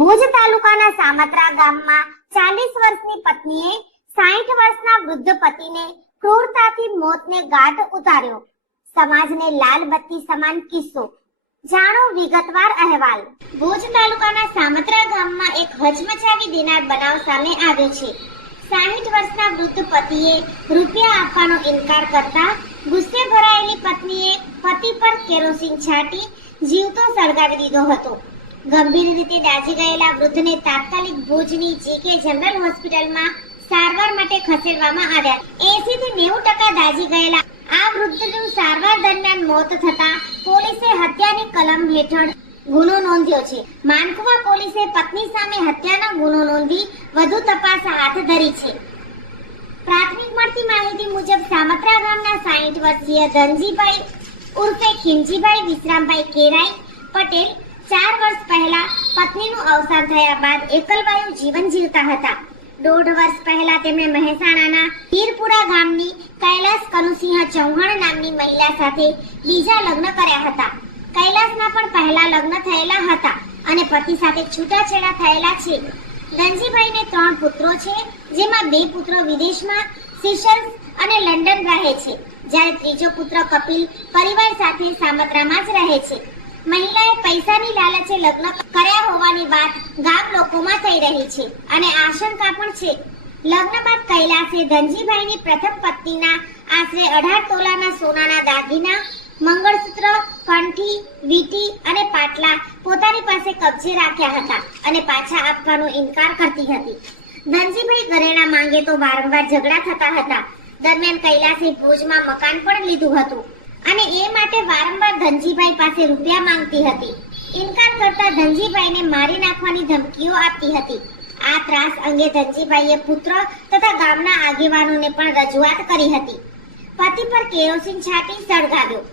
ભુજ તાલુકાના સામત્રા ગામમાં ચાલીસ વર્ષની પત્નીએ સાઠ વર્ષના વૃદ્ધ પતિને ક્રૂરતાથી મોતને ગાંઠ ઉતાર્યો. સમાજને લાલ બત્તી સમાન કિસ્સો. જાણો વિગતવાર અહેવાલ. ભુજ તાલુકાના સામત્રા ગામમાં એક હચમચાવી દેનાર બનાવ સામે આવ્યો છે. સાહીઠ વર્ષના વૃદ્ધ પતિએ રૂપિયા આપવાનો ઇનકાર કરતા ગુસ્સે ભરાયેલી પત્નીએ પતિ પર કેરોસીન છાંટી જીવતો સળગાવી દીધો હતો. ગંભીર રીતે દાઝી ગયેલા વૃદ્ધને તાત્કાલિક ભુજની જીકે જનરલ હોસ્પિટલમાં સારવાર માટે ખસેડવામાં આવ્યા. એસી થી નેવું ટકા દાઝી ગયેલા આ વૃદ્ધનું સારવાર દરમિયાન મોત થતા પોલીસે હત્યાની કલમ હેઠળ ગુનો નોંધ્યો છે. માનકુવા પોલીસે પત્ની સામે હત્યાનો ગુનો નોંધી વધુ તપાસ હાથ ધરી છે. પ્રાથમિક મળતી માહિતી મુજબ સામત્રા ગામના સાહીઠ વર્ષીય ધનજીભાઈ ઉર્ફે ખીમજીભાઈ વિશ્રામભાઈ કેરાઈ પટેલ ચાર વર્ષ પહેલા પત્નીનું અવસાન થયા બાદ એકલવાયુ જીવન જીવતા હતા. દોઢ વર્ષ પહેલા તેમણે મહેસાણાના પીરપુરા ગામની કૈલાસ કનુસિંહ ચૌહાણ નામની મહિલા સાથે બીજા લગ્ન કર્યા હતા. કૈલાસના પણ પહેલા લગ્ન થયેલા હતા અને પતિ સાથે છૂટાછેડા થયેલા છે. ધનજીભાઈને ત્રણ પુત્રો છે, જેમાં બે પુત્રો વિદેશમાં, સિશલ્સ અને લંડન રહે છે, જ્યારે ત્રીજો પુત્ર કપિલ પરિવાર સાથે સામત્રામાં જ રહે છે. મહિલાએ પૈસાની લાલચે લગ્ન કર્યા હોવાની વાત ગામ લોકોમાં થઈ રહી છે અને આશંકા પણ છે. લગ્ન બાદ કૈલાસે ધનજીભાઈની પ્રથમ પત્નીના આશરે અઢાર તોલાના સોનાના દાગીના, મંગળસૂત્ર, કંઠી, વીટી અને પાટલા પોતાની પાસે કબજે રાખ્યા હતા અને પાછા આપવાનો ઇનકાર કરતી હતી. ધનજીભાઈ ઘરેણા માંગે તો વારંવાર ઝઘડા થતા હતા. દરમિયાન કૈલાસે ભુજમાં મકાન પણ લીધું હતું. અને એ માટે વારંવાર ધનજીભાઈ પાસે રૂપિયા માંગતી હતી. ઇનકાર કરતા ધનજીભાઈને મારી નાખવાની ધમકીઓ આપતી હતી. આ ત્રાસ અંગે ધનજીભાઈએ પુત્ર તથા ગામના આગેવાનોને પણ રજૂઆત કરી હતી. પતિ પર કેરોસીન છાંટી સળગાવ્યો.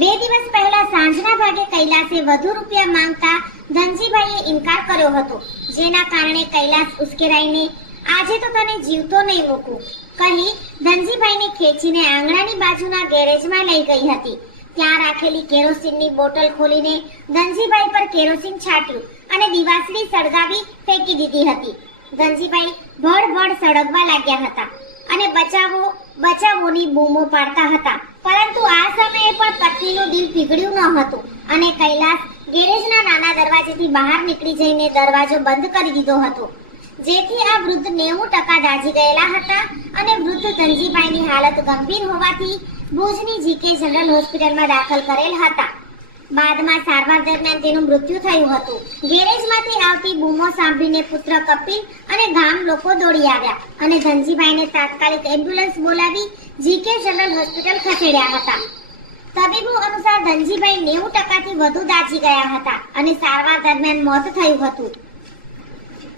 બે દિવસ પહેલા સાંજના ભાગે કૈલાસે વધુ રૂપિયા માંગતા ધનજીભાઈએ ઇનકાર કર્યો હતો, જેના કારણે કૈલાસ ઉશ્કેરાઈને આજે તો તને જીવતો નહીં મૂકું. કહી, ધનજીભાઈને ખેંચીને આંગણાની બાજુના ગેરેજમાં લઈ ગઈ હતી. ત્યાં રાખેલી કેરોસીનની બોટલ ખોલીને ધનજીભાઈ પર કેરોસીન છાંટ્યું અને દિવાસળી સળગાવી ફેંકી દીધી હતી. ધનજીભાઈ ભડ ભડ સળગવા લાગ્યા હતા અને બચાવો, બચાવોની બૂમો પાડતા હતા. પરંતુ આ સમયે પણ પત્નીનું દિલ પીગળ્યું ન હતું અને કૈલાસ ગેરેજના નાના દરવાજેથી બહાર નીકળી જઈને દરવાજો બંધ કરી દીધો હતો. જેથી આ વૃદ્ધ નેવું ટકા દાઝી ગયેલા હતા અને વૃદ્ધ ધનજીભાઈની હાલત ગંભીર હોવાથી ભુજની જીકે જનરલ હોસ્પિટલમાં દાખલ કરેલ હતા. બાદમાં સારવાર દરમિયાન તેનું મૃત્યુ થયું હતું. ગેરેજમાંથી આવતી બૂમો સાંભળીને પુત્ર કપિલ અને ગામ લોકો દોડી આવ્યા અને ધનજીભાઈને તાત્કાલિક એમ્બ્યુલન્સ બોલાવી જીકે જનરલ હોસ્પિટલ ખસેડ્યા હતા. તબીબો અનુસાર ધનજીભાઈ નેવું ટકાથી વધુ દાઝી ગયા હતા અને સારવાર દરમિયાન મોત થયું હતું.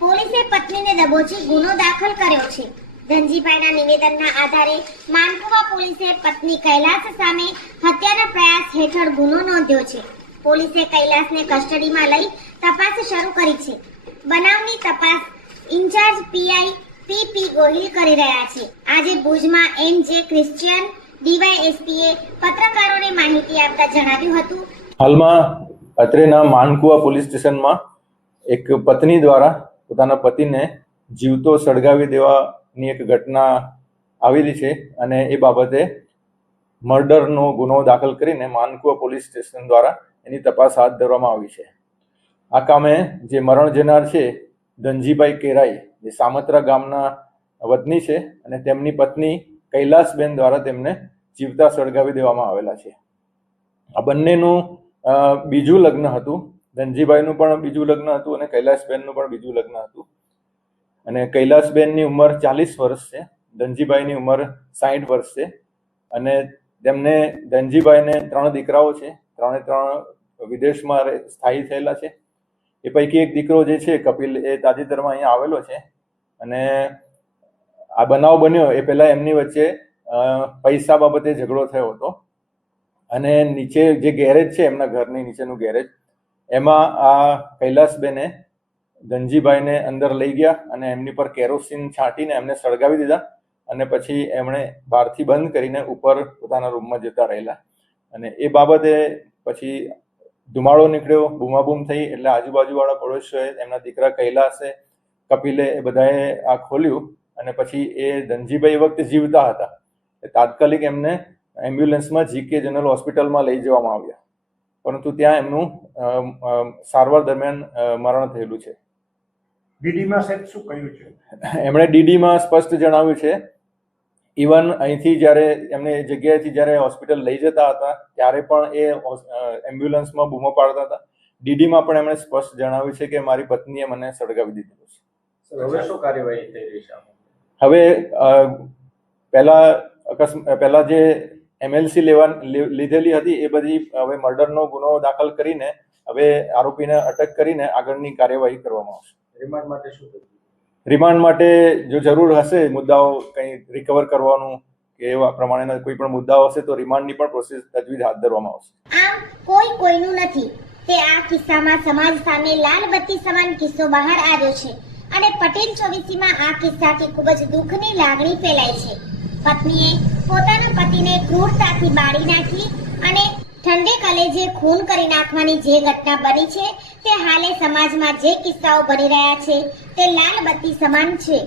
પોલીસે પત્નીને દબોચી ગુનો દાખલ કર્યો છે. ધનજીભાઈના નિવેદનના આધારે માનકુવા પોલીસે પત્ની કૈલાસ સામે હત્યાના પ્રયાસ હેઠળ ગુનો નોંધ્યો છે. પોલીસે કૈલાસને કસ્ટડીમાં લઈ તપાસ શરૂ કરી છે. બનાવની તપાસ incharge PI P P Gohil કરી રહ્યા છે. આજે ભુજમાં એમ જે ક્રિશ્ચિયન ડીવાયએસપીએ પત્રકારોને માહિતી આપતા જણાવ્યું હતું. હાલમાં અત્રેના માનકુવા પોલીસ સ્ટેશનમાં એક પત્ની દ્વારા પોતાના પતિને જીવતો સળગાવી દેવાની એક ઘટના આવેલી છે અને એ બાબતે મર્ડરનો ગુનો દાખલ કરીને માનકુવા પોલીસ સ્ટેશન દ્વારા એની તપાસ હાથ ધરવામાં આવી છે. આ કામે જે મરણ જનાર છે, ધનજીભાઈ કેરાઈ, જે સામત્રા ગામના વતની છે અને તેમની પત્ની કૈલાસબેન દ્વારા તેમને જીવતા સળગાવી દેવામાં આવેલા છે. આ બંનેનું બીજું લગ્ન હતું. ધનજીભાઈનું પણ બીજું લગ્ન હતું અને કૈલાસબેનનું પણ બીજું લગ્ન હતું. અને કૈલાસબેનની ઉંમર ચાલીસ વર્ષ છે, ધનજીભાઈની ઉંમર સાઠ વર્ષ છે. અને તેમને ધનજીભાઈને ત્રણ દીકરાઓ છે, ત્રણે ત્રણ વિદેશમાં સ્થાયી થયેલા છે. એ પૈકી એક દીકરો જે છે, કપિલ, એ તાજેતરમાં અહીંયા આવેલો છે. અને આ બનાવ બન્યો એ પહેલા એમની વચ્ચે પૈસા બાબતે ઝઘડો થયો હતો. અને નીચે જે ગેરેજ છે, એમના ઘરની નીચેનું ગેરેજ એમાં આ કૈલાસબેને ધનજીભાઈને અંદર લઈ ગયા અને એમની પર કેરોસીન છાંટીને એમને સળગાવી દીધા અને પછી એમણે બહારથી બંધ કરીને ઉપર પોતાના રૂમમાં જતા રહેલા. અને એ બાબતે પછી ધુમાડો નીકળ્યો, બૂમાબૂમ થઈ, એટલે આજુબાજુવાળા પડોશીઓએ એમના દીકરા કૈલાસે, કપિલે એ બધાએ આ ખોલ્યું અને પછી એ ધનજીભાઈ વખતે જીવતા હતા. તાત્કાલિક એમને એમ્બ્યુલન્સમાં જીકે જનરલ હોસ્પિટલમાં લઈ જવામાં આવ્યા. પરંતુ ત્યાં એમનું સારવાર દરમિયાન મરણ થયેલું છે. ડીડીમાં સાહેબ શું કહ્યું છે? એમણે ડીડીમાં સ્પષ્ટ જણાવ્યું છે ઇવન અહીંથી જ્યારે એમને એ જગ્યાએથી જ્યારે હોસ્પિટલ લઈ જતા હતા ત્યારે પણ એ એમ્બ્યુલન્સમાં બૂમો પાડતા હતા. ડીડીમાં પણ એમણે સ્પષ્ટ જણાવ્યું છે કે મારી પત્નીએ મને સળગાવી દીધેલું છે. હવે શું કાર્યવાહી થઈ રહી છે હવે પહેલા અકસ્માત પહેલા જે એમએલસી લેવા લીધેલી હતી એ બધી હવે મર્ડરનો ગુનો દાખલ કરીને હવે આરોપીને અટક કરીને આગળની કાર્યવાહી કરવામાં આવશે. રિમાન્ડ માટે શું રિમાન્ડ માટે જો જરૂર હશે મુદ્દાઓ કંઈ રિકવર કરવાનું કે એવા પ્રમાણેના કોઈ પણ મુદ્દાઓ હશે તો રિમાન્ડની પણ પ્રોસેસ તજવીજ હાથ ધરવામાં આવશે. આમ કોઈ કોઈનું નથી. તે આ કિસ્સામાં સમાજ સામે લાલ બત્તી સમાન કિસ્સો બહાર આવ્યો છે. અને પટેલ ચોવીસીમાં આ કિસ્સાથી ખૂબ જ દુઃખની લાગણી ફેલાય છે. પત્નીએ પોતાના પતિને ક્રૂરતાથી બાળી નાખી અને ઠંડે કલેજે ખૂન કરી નાખવાની જે ઘટના બની છે તે હાલે સમાજમાં જે કિસ્સાઓ બની રહ્યા છે તે લાલ બત્તી સમાન છે.